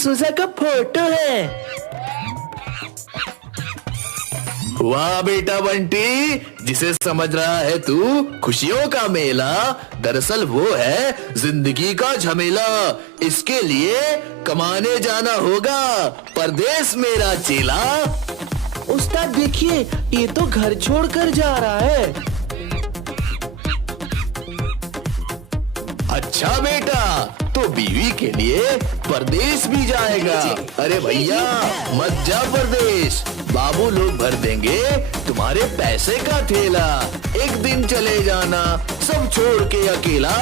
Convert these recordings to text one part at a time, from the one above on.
डिसूजा का फोटो है। वाह बेटा बंटी, जिसे समझ रहा है तू खुशियों का मेला, दरअसल वो है जिंदगी का झमेला। इसके लिए कमाने जाना होगा परदेस मेरा चेला। उस्ताद देखिए, ये तो घर छोड़कर जा रहा है। अच्छा बेटा, तो बीवी के लिए परदेश भी जाएगा। अरे भैया मत जा परदेश, बाबू लोग भर देंगे तुम्हारे पैसे का थैला। एक दिन चले जाना सब छोड़ के अकेला।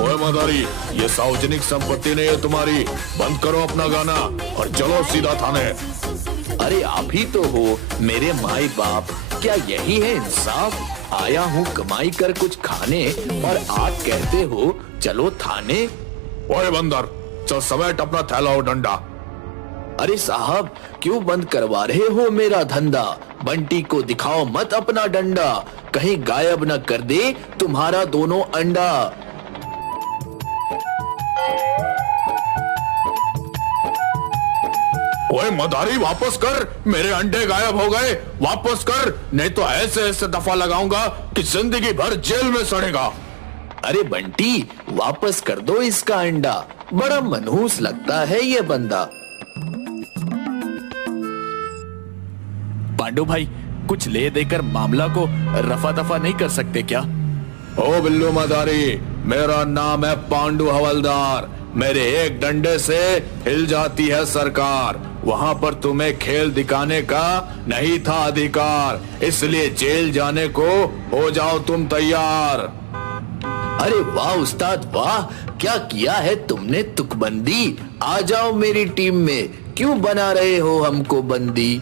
ओए मदारी, ये सार्वजनिक संपत्ति नहीं है तुम्हारी। बंद करो अपना गाना और चलो सीधा थाने। अरे आप ही तो हो मेरे माई बाप, क्या यही है इंसाफ? आया हूँ कमाई कर कुछ खाने और आप कहते हो चलो थाने। ओए बंदर, चल समेट अपना थैला और डंडा। अरे साहब क्यों बंद करवा रहे हो मेरा धंधा? बंटी को दिखाओ मत अपना डंडा, कहीं गायब न कर दे तुम्हारा दोनों अंडा। ओए मदारी वापस कर, मेरे अंडे गायब हो गए, वापस कर, नहीं तो ऐसे ऐसे दफा लगाऊंगा कि जिंदगी भर जेल में सड़ेगा। अरे बंटी वापस कर दो इसका अंडा, बड़ा मनहूस लगता है ये बंदा। पांडु भाई, कुछ ले देकर मामला को रफा दफा नहीं कर सकते क्या? ओ बिल्लू मदारी, मेरा नाम है पांडु हवलदार। मेरे एक डंडे से हिल जाती है सरकार। वहां पर तुम्हें खेल दिखाने का नहीं था अधिकार, इसलिए जेल जाने को हो जाओ तुम तैयार। अरे वाह उस्ताद वाह, क्या किया है तुमने तुकबंदी। आ जाओ मेरी टीम में, क्यों बना रहे हो हमको बंदी?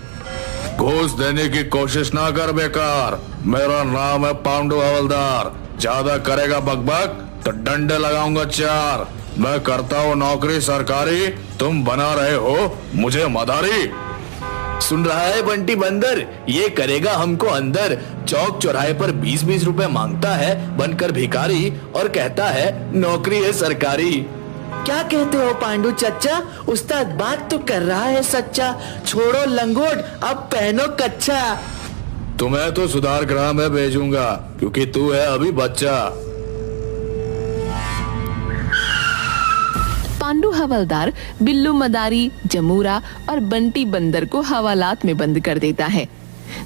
घूस देने की कोशिश ना कर बेकार, मेरा नाम है पांडु हवलदार। ज्यादा करेगा बकबक तो डंडे लगाऊंगा चार। मैं करता हूँ नौकरी सरकारी, तुम बना रहे हो मुझे मदारी। सुन रहा है बंटी बंदर, ये करेगा हमको अंदर। चौक चौराहे पर 20-20 रुपए मांगता है बनकर भिखारी और कहता है नौकरी है सरकारी। क्या कहते हो पांडु चच्चा? उस्ताद बात तो कर रहा है सच्चा। छोड़ो लंगोट, अब पहनो कच्चा। तुम्हें तो सुधार गृह में भेजूंगा क्योंकि तू है अभी बच्चा। पांडु हवलदार बिल्लू मदारी, जमूरा और बंटी बंदर को हवालात में बंद कर देता है।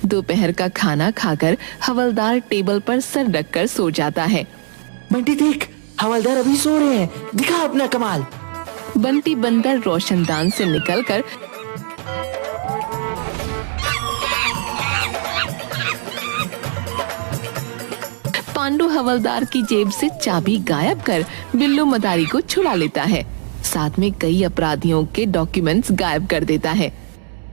दोपहर का खाना खाकर हवलदार टेबल पर सर रखकर सो जाता है। बंटी देख, हवलदार अभी सो रहे हैं, दिखा अपना कमाल। बंटी बंदर रोशनदान से निकलकर पांडु हवलदार की जेब से चाबी गायब कर बिल्लू मदारी को छुड़ा लेता है। साथ में कई अपराधियों के डॉक्यूमेंट्स गायब कर देता है।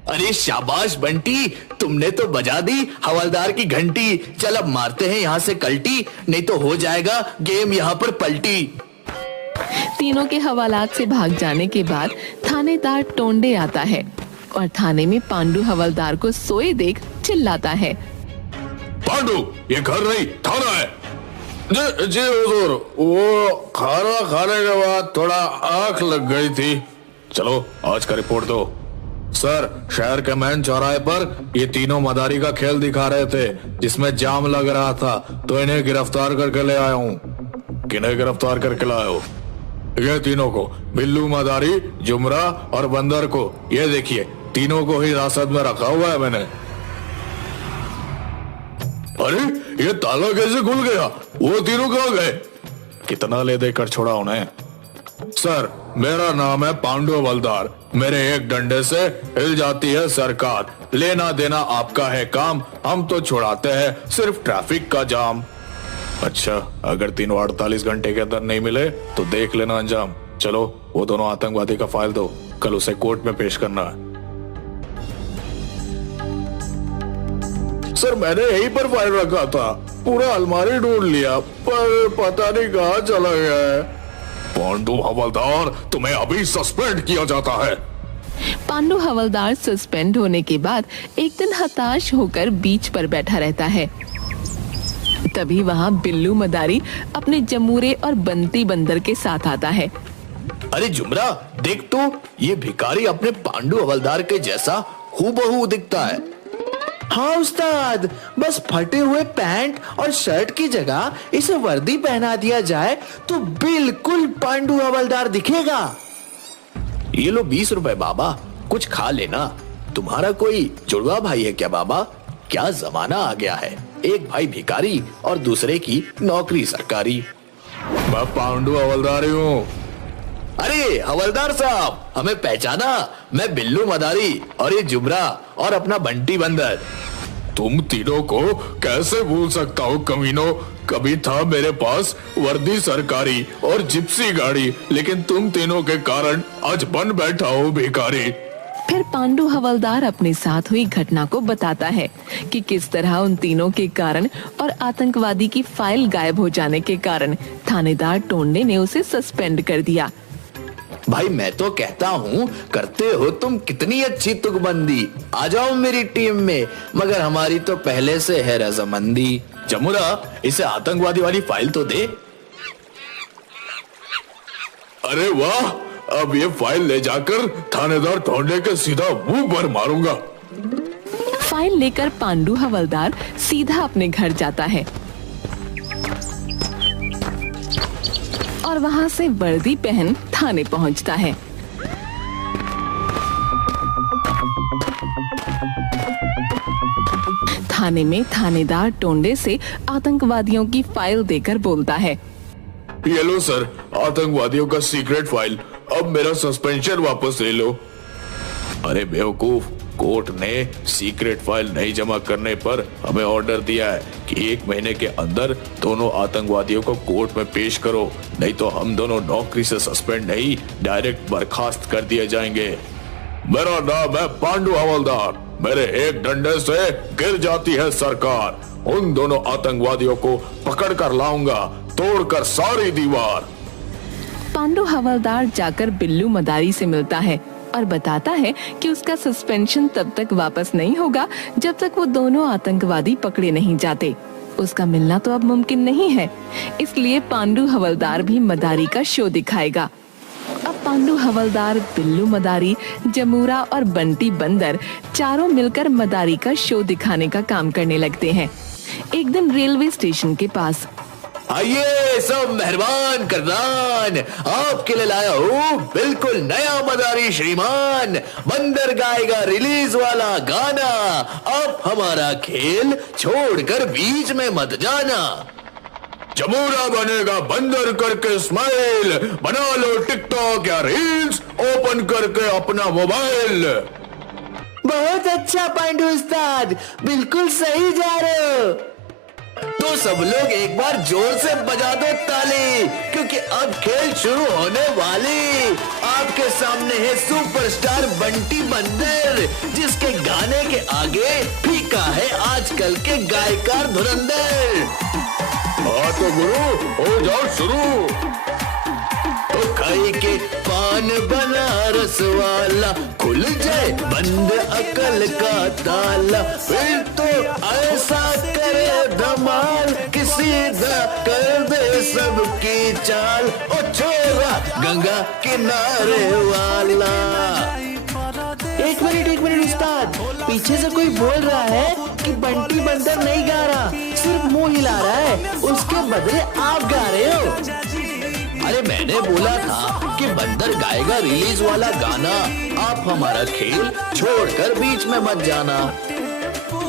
अरे शाबाश बंटी, तुमने तो बजा दी हवलदार की घंटी। चल अब मारते हैं यहाँ से कल्टी, नहीं तो हो जाएगा गेम यहाँ पर पलटी। तीनों के हवालात से भाग जाने के बाद थानेदार टोंडे आता है और थाने में पांडु हवलदार को सोए देख चिल्लाता है, पांडु, ये घर नहीं थाना है। जी जी हुजूर, वो खाना खाने के बाद थोड़ा आंख लग गई थी। चलो आज का रिपोर्ट दो। सर, शहर के मेन चौराहे पर ये तीनों मदारी का खेल दिखा रहे थे जिसमें जाम लग रहा था, तो इन्हें गिरफ्तार करके ले आया हूँ। किन्हें गिरफ्तार करके लाए हो? ये तीनों को, बिल्लू मदारी, जुमरा और बंदर को। ये देखिए, तीनों को ही हिरासत में रखा हुआ है मैंने। अरे ये ताला कैसे खुल गया? वो तीनों कहाँ गए? कितना ले देकर छोड़ा उन्हें? सर, मेरा नाम है पांडु हवलदार। मेरे एक डंडे से हिल जाती है सरकार। लेना देना आपका है काम, हम तो छुड़ाते हैं सिर्फ ट्रैफिक का जाम। अच्छा, अगर 348 घंटे के अंदर नहीं मिले तो देख लेना अंजाम। चलो वो दोनों आतंकवादी का फाइल दो, कल उसे कोर्ट में पेश करना है। सर, मैंने यहीं पर फाइल रखा था, पूरा अलमारी ढूंढ लिया पर पता नहीं कहाँ चला गया है। पांडु हवलदार, तुम्हें अभी सस्पेंड किया जाता है। पांडु हवलदार सस्पेंड होने के बाद एक दिन हताश होकर बीच पर बैठा रहता है। तभी वहाँ बिल्लू मदारी अपने जमूरे और बंटी बंदर के साथ आता है। अरे जुमरा, देख तो, ये भिखारी अपने पांडु हवलदार के जैसा हूबहू दिखता है। हाँ उस्ताद, बस फटे हुए पैंट और शर्ट की जगह इसे वर्दी पहना दिया जाए तो बिल्कुल पांडु हवलदार दिखेगा। ये लो 20 रुपए बाबा, कुछ खा लेना। तुम्हारा कोई जुड़वा भाई है क्या बाबा? क्या जमाना आ गया है, एक भाई भिखारी और दूसरे की नौकरी सरकारी। मैं पांडु हवलदार ही हूँ। अरे हवलदार साहब, हमें पहचाना? मैं बिल्लू मदारी और ये जुमरा और अपना बंटी बंदर। तुम तीनों को कैसे भूल सकता हूँ कमीनों। कभी था मेरे पास वर्दी सरकारी और जिप्सी गाड़ी, लेकिन तुम तीनों के कारण आज बन बैठा हूँ भिखारी। फिर पांडु हवलदार अपने साथ हुई घटना को बताता है कि किस तरह उन तीनों के कारण और आतंकवादी की फाइल गायब हो जाने के कारण थानेदार टोंडे ने उसे सस्पेंड कर दिया। भाई मैं तो कहता हूँ, करते हो तुम कितनी अच्छी तुकबंदी। आ जाओ मेरी टीम में, मगर हमारी तो पहले से है रजामंदी। जमुरा, इसे आतंकवादी वाली फाइल तो दे। अरे वाह, अब ये फाइल ले जाकर थानेदार टोंडे के सीधा मुंह पर मारूंगा। फाइल लेकर पांडु हवलदार सीधा अपने घर जाता है और वहाँ से वर्दी पहन थाने पहुँचता है। थाने में थानेदार टोंडे से आतंकवादियों की फाइल देकर बोलता है, ये लो सर, आतंकवादियों का सीक्रेट फाइल। अब मेरा सस्पेंशन वापस ले लो। अरे बेवकूफ, कोर्ट ने सीक्रेट फाइल नहीं जमा करने पर हमें ऑर्डर दिया है कि 1 महीने के अंदर दोनों आतंकवादियों को कोर्ट में पेश करो, नहीं तो हम दोनों नौकरी से सस्पेंड नहीं, डायरेक्ट बर्खास्त कर दिए जाएंगे। मेरा नाम है पांडु हवलदार। मेरे एक डंडे से गिर जाती है सरकार। उन दोनों आतंकवादियों को पकड़ कर लाऊंगा, तोड़कर सारी दीवार। पांडु हवलदार जाकर बिल्लू मदारी से मिलता है और बताता है कि उसका सस्पेंशन तब तक वापस नहीं होगा जब तक वो दोनों आतंकवादी पकड़े नहीं जाते। उसका मिलना तो अब मुमकिन नहीं है, इसलिए पांडु हवलदार भी मदारी का शो दिखाएगा। अब पांडु हवलदार, बिल्लू मदारी, जमूरा और बंटी बंदर चारों मिलकर मदारी का शो दिखाने का काम करने लगते हैं। एक दिन रेलवे स्टेशन के पास, आइए सब मेहरबान करनान, आपके लिए लाया हूँ बिल्कुल नया मदारी श्रीमान। बंदर गाएगा रिलीज वाला गाना, अब हमारा खेल छोड़कर बीच में मत जाना। जमूरा बनेगा बंदर करके स्माइल, बना लो टिकटॉक या रील्स, ओपन करके अपना मोबाइल। बहुत अच्छा पांडु उस्ताद, बिल्कुल सही जा रहे हो। तो सब लोग एक बार जोर से बजा दो ताली, क्योंकि अब खेल शुरू होने वाली। आपके सामने है सुपरस्टार बंटी बंदर, जिसके गाने के आगे फीका है आजकल के गायकार धुरंधर। हाँ तो गुरु, हो जाओ शुरू। तो खाई के पान बनारस वाला, खुल जाए बंद अकल का ताला। फिर तो ऐसा करे धमाल, किसी दा कर दे सबकी चाल। ओ छोरा गंगा किनारे वाला। एक मिनट उस्ताद, पीछे से कोई बोल रहा है कि बंटी बंदर नहीं गा रहा, सिर्फ मुंह हिला रहा है। उसके बदले आप गा रहे हो। अरे मैंने बोला था कि बंदर गाएगा रिलीज वाला गाना, आप हमारा खेल छोड़कर बीच में मत जाना।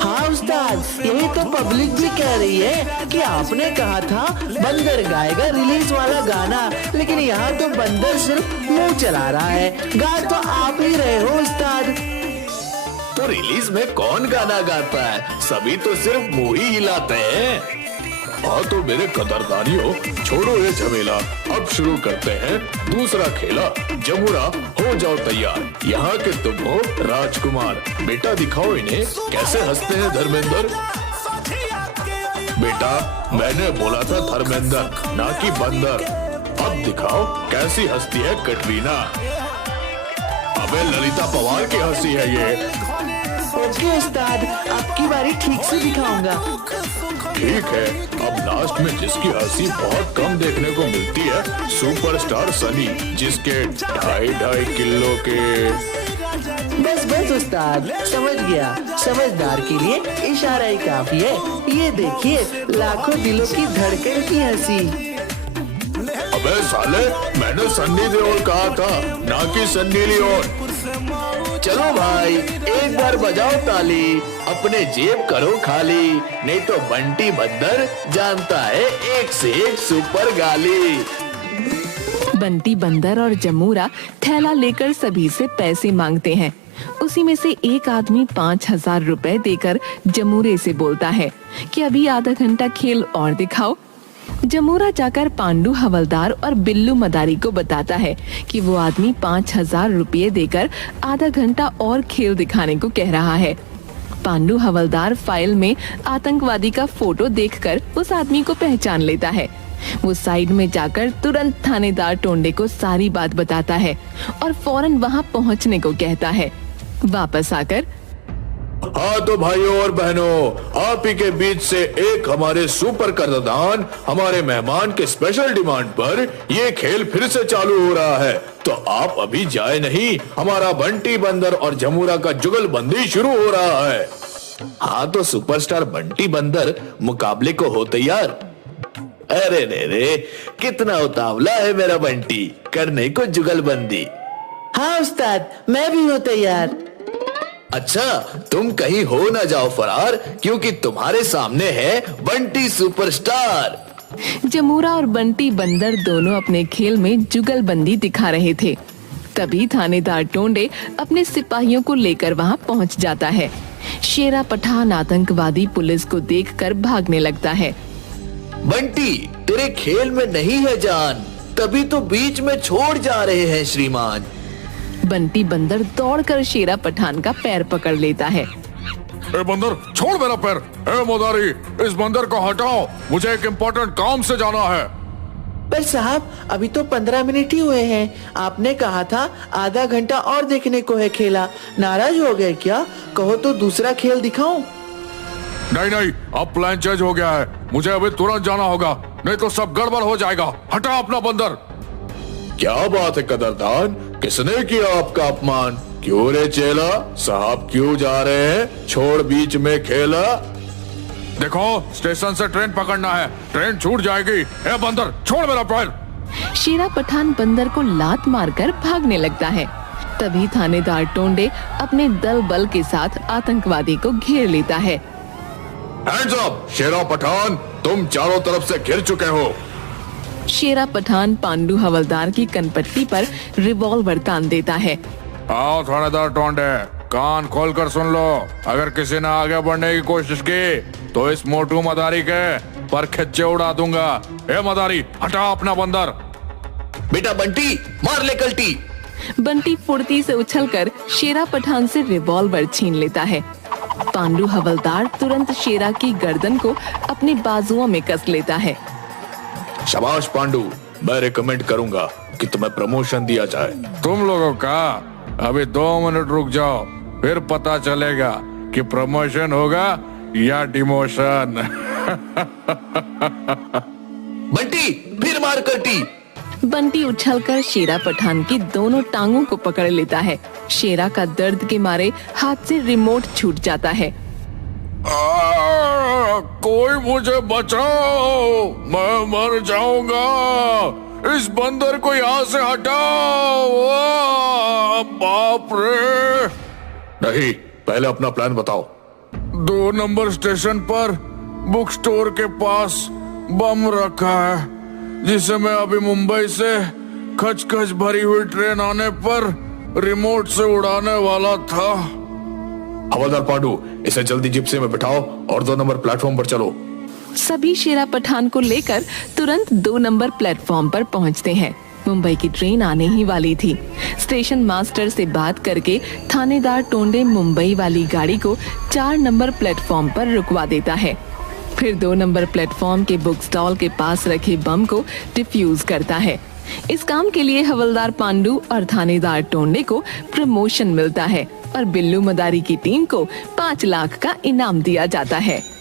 हाँ उस्ताद, यही तो पब्लिक भी कह रही है कि आपने कहा था बंदर गाएगा रिलीज वाला गाना, लेकिन यहाँ तो बंदर सिर्फ मुंह चला रहा है। गा तो आप ही रहे हो उस्ताद। तो रिलीज में कौन गाना गाता है? सभी तो सिर्फ मुंह ही हिलाते हैं। हाँ तो मेरे कदरदानियों, छोड़ो ये झमेला, अब शुरू करते हैं दूसरा खेला। जमुरा हो जाओ तैयार, यहाँ के तुम हो राजकुमार। बेटा दिखाओ इन्हें कैसे हंसते हैं धर्मेंद्र। बेटा मैंने बोला था धर्मेंद्र, ना कि बंदर। अब दिखाओ कैसी हंसती है कटरीना। अबे ललिता पवार की हंसी है ये। ओके उस्ताद, आपकी बारी ठीक से दिखाऊंगा। ठीक है, अब लास्ट में जिसकी हंसी बहुत कम देखने को मिलती है, सुपरस्टार सनी, जिसके 2.5 किलो के। बस बस उस्ताद, समझ गया। समझदार के लिए इशारा ही काफी है। ये देखिए, लाखों दिलों की धड़कन की हंसी। अबे साले, मैंने सन्नी देओल कहा था, ना कि सन्नी लियोन। चलो भाई, एक बार बजाओ ताली, अपने जेब करो खाली, नहीं तो बंटी बंदर जानता है एक से एक सुपर गाली। बंटी बंदर और जमूरा थैला लेकर सभी से पैसे मांगते हैं। उसी में से एक आदमी 5,000 रुपए देकर जमूरे से बोलता है कि अभी आधा घंटा खेल और दिखाओ। जमूरा जाकर पांडू हवलदार और बिल्लू मदारी को बताता है कि वो आदमी 5,000 रुपये देकर आधा घंटा और खेल दिखाने को कह रहा है। पांडू हवलदार फाइल में आतंकवादी का फोटो देखकर उस आदमी को पहचान लेता है। वो साइड में जाकर तुरंत थानेदार टोंडे को सारी बात बताता है और फौरन वहां पहुंचने को कहता है। वापस आकर, हाँ तो भाइयों और बहनों, आप ही के बीच से एक हमारे सुपर कदरदान, हमारे मेहमान के स्पेशल डिमांड पर ये खेल फिर से चालू हो रहा है। तो आप अभी जाए नहीं, हमारा बंटी बंदर और जमूरा का जुगलबंदी शुरू हो रहा है। हाँ तो सुपरस्टार बंटी बंदर मुकाबले को हो तैयार। अरे रे रे, कितना उतावला है मेरा बंटी, करने को जुगलबंदी। हाँ उस्ताद, मैं भी हूँ तैयार। अच्छा, तुम कहीं हो ना जाओ फरार, क्योंकि तुम्हारे सामने है बंटी सुपरस्टार। जमूरा और बंटी बंदर दोनों अपने खेल में जुगलबंदी दिखा रहे थे। तभी थानेदार टोंडे अपने सिपाहियों को लेकर वहां पहुंच जाता है। शेरा पठान आतंकवादी पुलिस को देखकर भागने लगता है। बंटी, तेरे खेल में नहीं है जान, तभी तो बीच में छोड़ जा रहे हैं श्रीमान। बंटी बंदर दौड़कर शेरा पठान का पैर पकड़ लेता है। ए बंदर, छोड़ मेरा पैर। ए मदारी, इस बंदर को हटाओ, मुझे एक इम्पोर्टेंट काम से जाना है। पर साहब, अभी तो 15 मिनट ही हुए हैं। आपने कहा था आधा घंटा और देखने को है खेला। नाराज हो गए क्या? कहो तो दूसरा खेल दिखाऊं? नहीं नहीं, अब प्लान चेंज हो गया है। मुझे अभी तुरंत जाना होगा, नहीं तो सब गड़बड़ हो जाएगा। हटा अपना बंदर। क्या बात है कदरदान, किसने किया आपका अपमान? क्यों रे चेला, साहब क्यों जा रहे हैं? छोड़ बीच में खेला। देखो, स्टेशन से ट्रेन पकड़ना है, ट्रेन छूट जाएगी। ए बंदर, छोड़ मेरा पैर। शेरा पठान बंदर को लात मारकर भागने लगता है। तभी थानेदार टोंडे अपने दल बल के साथ आतंकवादी को घेर लेता है। हैंड्स अप, शेरा पठान, तुम चारों तरफ से घिर चुके हो। शेरा पठान पांडू हवलदार की कनपट्टी पर रिवॉल्वर तान देता है। आओ थानेदार टोंडे, कान खोलकर सुन लो। अगर किसी ने आगे बढ़ने की कोशिश की तो इस मोटू मदारी के पर खिच्चे उड़ा दूंगा। ए मदारी, हटा अपना बंदर। बेटा बंटी, मार ले कल्टी। बंटी फुर्ती से उछलकर शेरा पठान से रिवॉल्वर छीन लेता है। पांडू हवलदार तुरंत शेरा की गर्दन को अपने बाजुओं में कस लेता है। शाबाश पांडू, मैं रिकमेंड करूंगा कि तुम्हें प्रमोशन दिया जाए। तुम लोगों का अभी 2 मिनट रुक जाओ, फिर पता चलेगा कि प्रमोशन होगा या डिमोशन। बंटी, फिर मार कल्टी। बंटी उछलकर शेरा पठान की दोनों टांगों को पकड़ लेता है। शेरा का दर्द के मारे हाथ से रिमोट छूट जाता है। कोई मुझे बचाओ, मैं मर जाऊंगा। इस बंदर को यहाँ से हटाओ। बाप रे। नहीं, पहले अपना प्लान बताओ। 2 नंबर स्टेशन पर बुक स्टोर के पास बम रखा है, जिसे मैं अभी मुंबई से खच-खच भरी हुई ट्रेन आने पर रिमोट से उड़ाने वाला था। हवलदार पांडू, इसे जल्दी जिप्सी में बिठाओ और 2 नंबर प्लेटफॉर्म पर चलो। सभी शेरा पठान को लेकर तुरंत 2 नंबर प्लेटफॉर्म पर पहुंचते हैं। मुंबई की ट्रेन आने ही वाली थी। स्टेशन मास्टर से बात करके थानेदार टोंडे मुंबई वाली गाड़ी को 4 नंबर प्लेटफॉर्म पर रुकवा देता है। फिर 2 नंबर प्लेटफॉर्म के बुक स्टॉल के पास रखे बम को डिफ्यूज करता है। इस काम के लिए हवलदार पांडु और थानेदार टोंडे को प्रमोशन मिलता है और बिल्लू मदारी की टीम को 5 लाख का इनाम दिया जाता है।